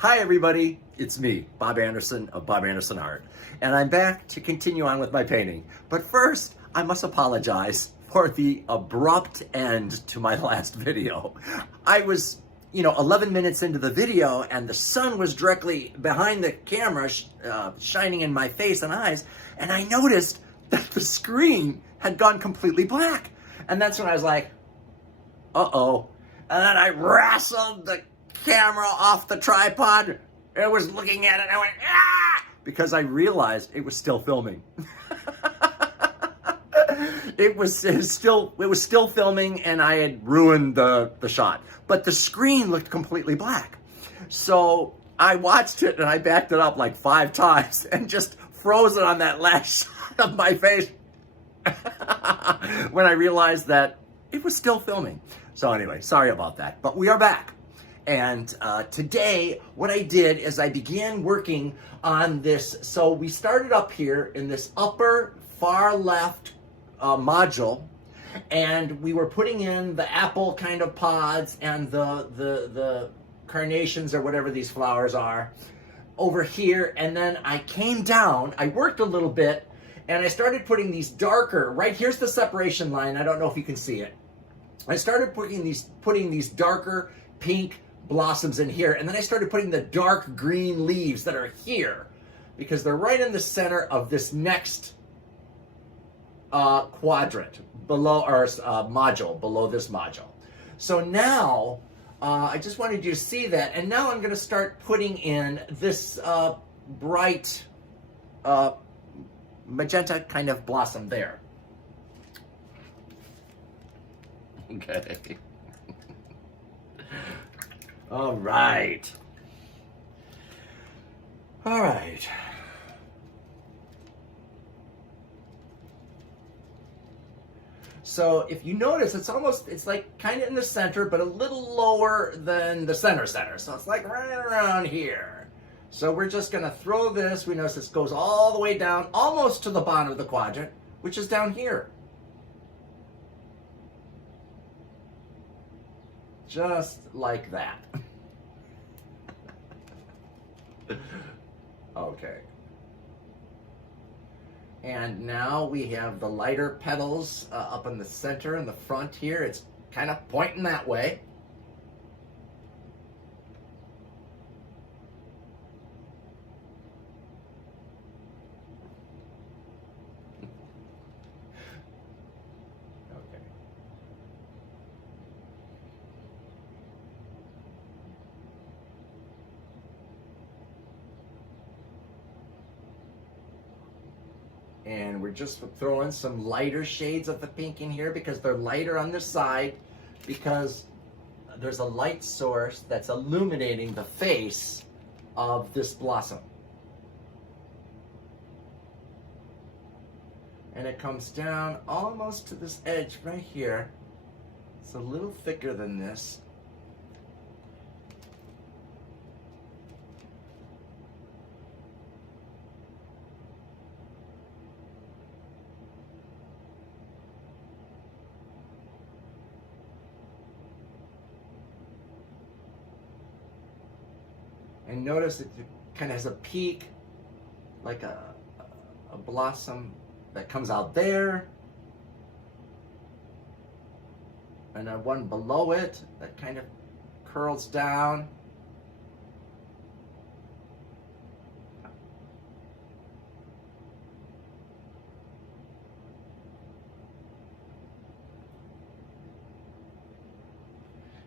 Hi everybody, it's me, Bob Anderson of Bob Anderson Art, and I'm back to continue on with my painting. But first, I must apologize for the abrupt end to my last video. I was, 11 minutes into the video and the sun was directly behind the camera, shining in my face and eyes, and I noticed that the screen had gone completely black. And that's when I was like, uh-oh. And then I wrestled the camera off the tripod. I was looking at it and I went, ah! Because I realized it was still filming. It was still filming and I had ruined the shot. But the screen looked completely black. So I watched it and I backed it up like 5 times and just froze it on that last shot of my face when I realized that it was still filming. So anyway, sorry about that, but we are back. And today, what I did is I began working on this. So we started up here in this upper far left module, and we were putting in the apple kind of pods and the carnations or whatever these flowers are over here. And then I came down, I worked a little bit, and I started putting these darker, right here's the separation line. I don't know if you can see it. I started putting these darker pink blossoms in here, and then I started putting the dark green leaves that are here because they're right in the center of this next quadrant below, or module below this module. So now I just wanted you to see that, and now I'm going to start putting in this bright magenta kind of blossom there. Okay. All right. All right. So if you notice, it's like kind of in the center, but a little lower than the center. So it's like right around here. So we're just gonna throw this. We notice this goes all the way down, almost to the bottom of the quadrant, which is down here. Just like that. Okay. And now we have the lighter petals up in the center in the front here. It's kind of pointing that way. And we're just throwing some lighter shades of the pink in here because they're lighter on this side because there's a light source that's illuminating the face of this blossom. And it comes down almost to this edge right here. It's a little thicker than this. And notice it kind of has a peak, like a blossom that comes out there. And then one below it that kind of curls down.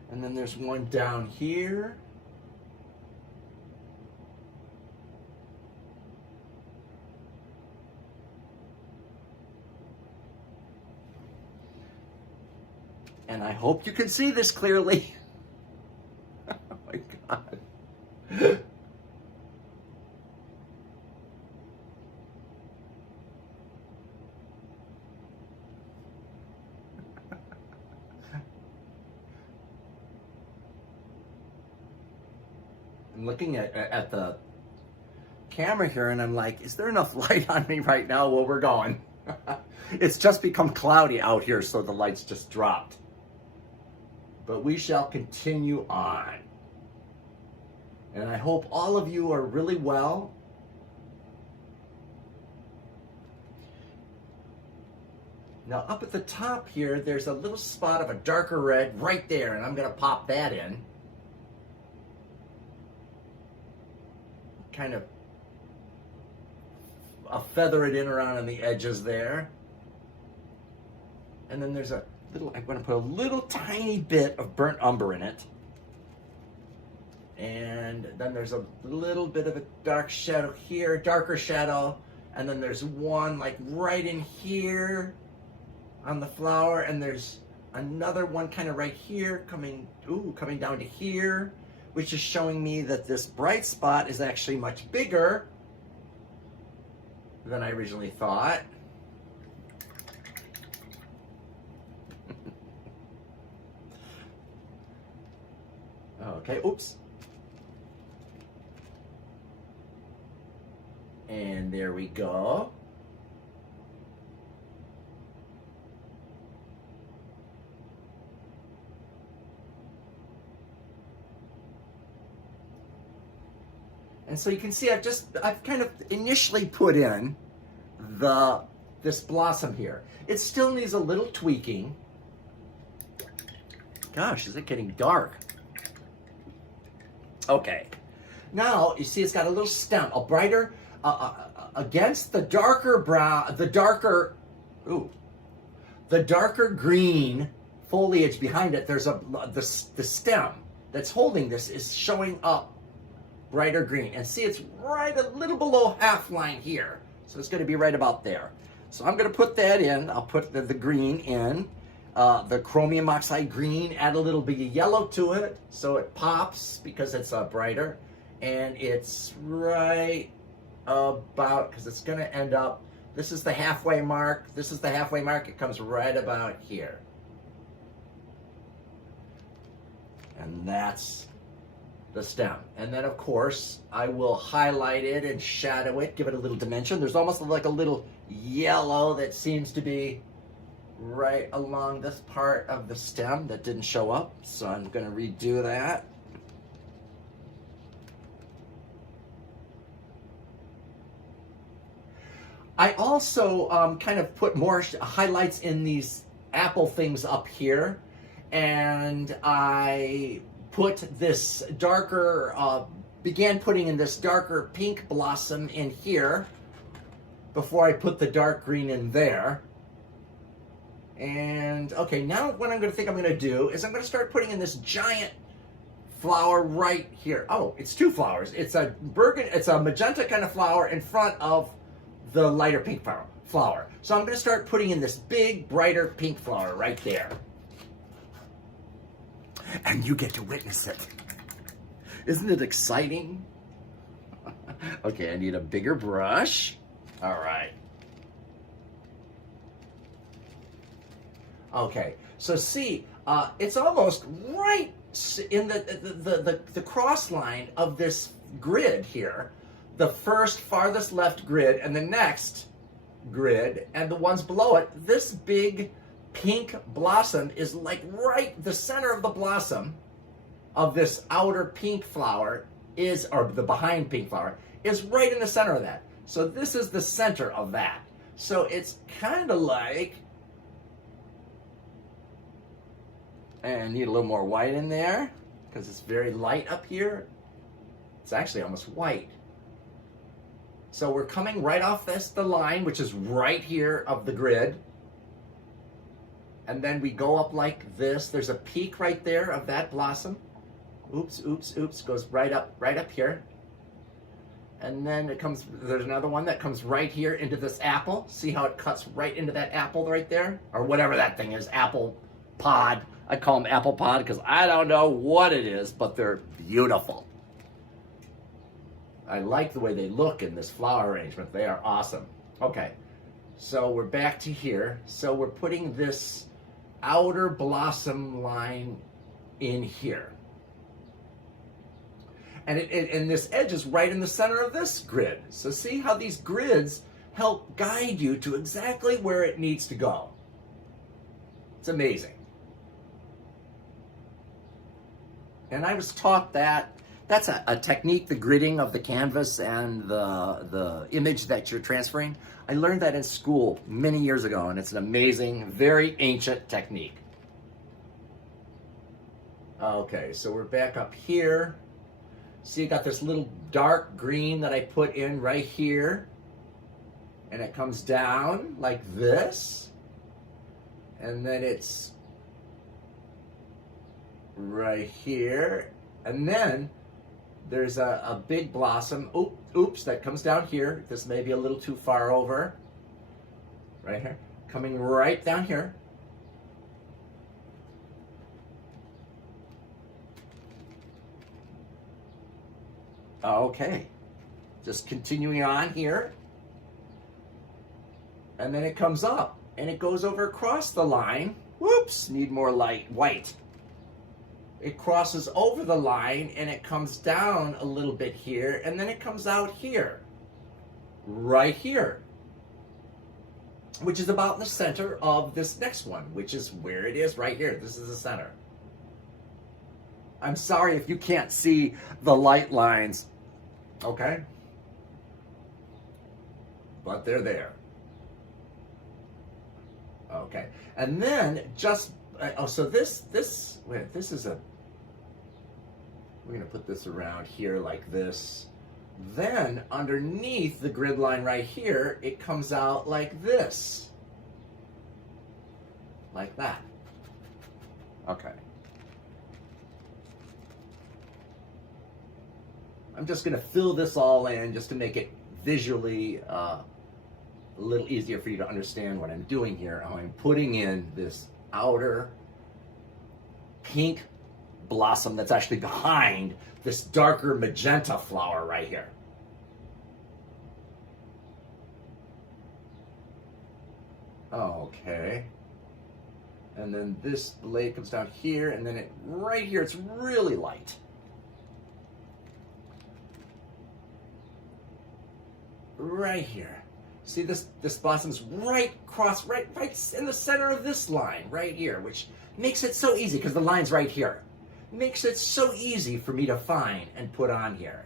And then there's one down here. And I hope you can see this clearly. Oh my God. I'm looking at the camera here and I'm like, is there enough light on me right now while we're going? It's just become cloudy out here, so the lights just dropped. But we shall continue on. And I hope all of you are really well. Now up at the top here, there's a little spot of a darker red right there, and I'm going to pop that in. Kind of feather it in around on the edges there. And then there's a little, I'm going to put a little tiny bit of burnt umber in it. And then there's a little bit of a dark shadow here, darker shadow. And then there's one like right in here on the flower, and there's another one kind of right here coming down to here, which is showing me that this bright spot is actually much bigger than I originally thought. Okay, oops. And there we go. And so you can see I've kind of initially put in this blossom here. It still needs a little tweaking. Gosh, is it getting dark? Okay. Now you see it's got a little stem, a brighter against the darker brown, the darker green foliage behind it. There's the stem that's holding this is showing up brighter green, and see it's right a little below half line here, so it's going to be right about there. So I'm going to put that in. I'll put the green in, the chromium oxide green, add a little bit of yellow to it so it pops because it's brighter, and it's right about, because it's going to end up, this is the halfway mark, this is the halfway mark, it comes right about here, and that's the stem. And then of course I will highlight it and shadow it, give it a little dimension. There's almost like a little yellow that seems to be right along this part of the stem that didn't show up, so I'm going to redo that. I also kind of put more highlights in these apple things up here, and I put this darker, began putting in this darker pink blossom in here before I put the dark green in there. And okay, now what I'm going to do is I'm going to start putting in this giant flower right here. Oh, it's two flowers. It's a magenta kind of flower in front of the lighter pink flower. So I'm going to start putting in this big, brighter pink flower right there. And you get to witness it. Isn't it exciting? Okay, I need a bigger brush. All right. Okay, so see, it's almost right in the cross line of this grid here. The first farthest left grid and the next grid and the ones below it. This big pink blossom is like right the center of the blossom of this outer pink flower is, or the behind pink flower is right in the center of that. So this is the center of that. So it's kind of like, and I need a little more white in there because it's very light up here. It's actually almost white. So we're coming right off the line, which is right here of the grid. And then we go up like this. There's a peak right there of that blossom. Oops, oops, oops, goes right up here. And then there's another one that comes right here into this apple. See how it cuts right into that apple right there? Or whatever that thing is, apple pod. I call them apple pod because I don't know what it is, but they're beautiful. I like the way they look in this flower arrangement. They are awesome. Okay, so we're back to here. So we're putting this outer blossom line in here. And this edge is right in the center of this grid. So see how these grids help guide you to exactly where it needs to go. It's amazing. And I was taught that That's a technique, the gridding of the canvas and the image that you're transferring. I learned that in school many years ago, and it's an amazing, very ancient technique. Okay, so we're back up here. See, you got this little dark green that I put in right here. And it comes down like this. And then it's right here. And then there's a big blossom. Oops, that comes down here. This may be a little too far over. Right here. Coming right down here. Okay. Just continuing on here. And then it comes up. And it goes over across the line. Whoops, need more light, white. It crosses over the line and it comes down a little bit here, and then it comes out here, right here, which is about in the center of this next one, which is where it is right here. This is the center. I'm sorry if you can't see the light lines, okay? But they're there. Okay, and then just, so this is we're gonna put this around here like this. Then underneath the grid line right here, it comes out like this. Like that. Okay. I'm just gonna fill this all in just to make it visually a little easier for you to understand what I'm doing here. I'm putting in this outer pink blossom that's actually behind this darker magenta flower right here. Okay. And then this blade comes down here, and then it right here, it's really light. Right here. See, this blossom's right in the center of this line right here, which makes it so easy because the line's right here. Makes it so easy for me to find and put on here.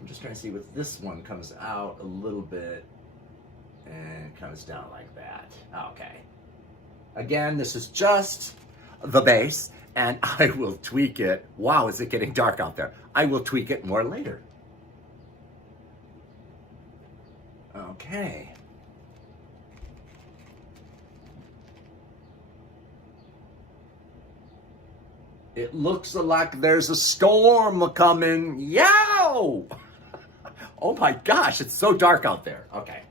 I'm just trying to see what this one comes out a little bit and comes down like that. Okay. Again, this is just the base, and I will tweak it. Wow, is it getting dark out there? I will tweak it more later. Okay. It looks like there's a storm coming. Yow! Oh my gosh, it's so dark out there. Okay.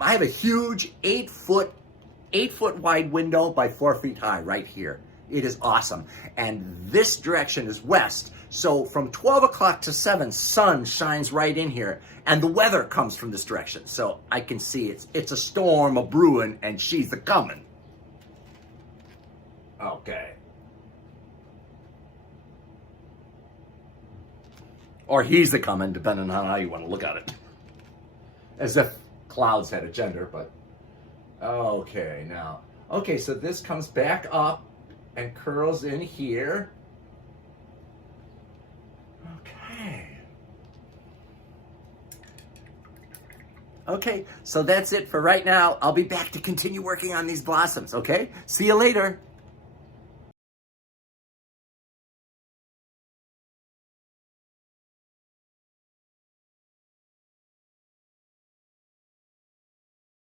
I have a huge 8-foot wide window by 4 feet high right here. It is awesome. And this direction is west. So from 12 o'clock to 7, sun shines right in here. And the weather comes from this direction. So I can see it's a storm a brewing, and she's a coming. Okay. Or he's a coming, depending on how you want to look at it. As if clouds had a gender, but okay, now. Okay, so this comes back up and curls in here. Okay. Okay, so that's it for right now. I'll be back to continue working on these blossoms, okay? See you later.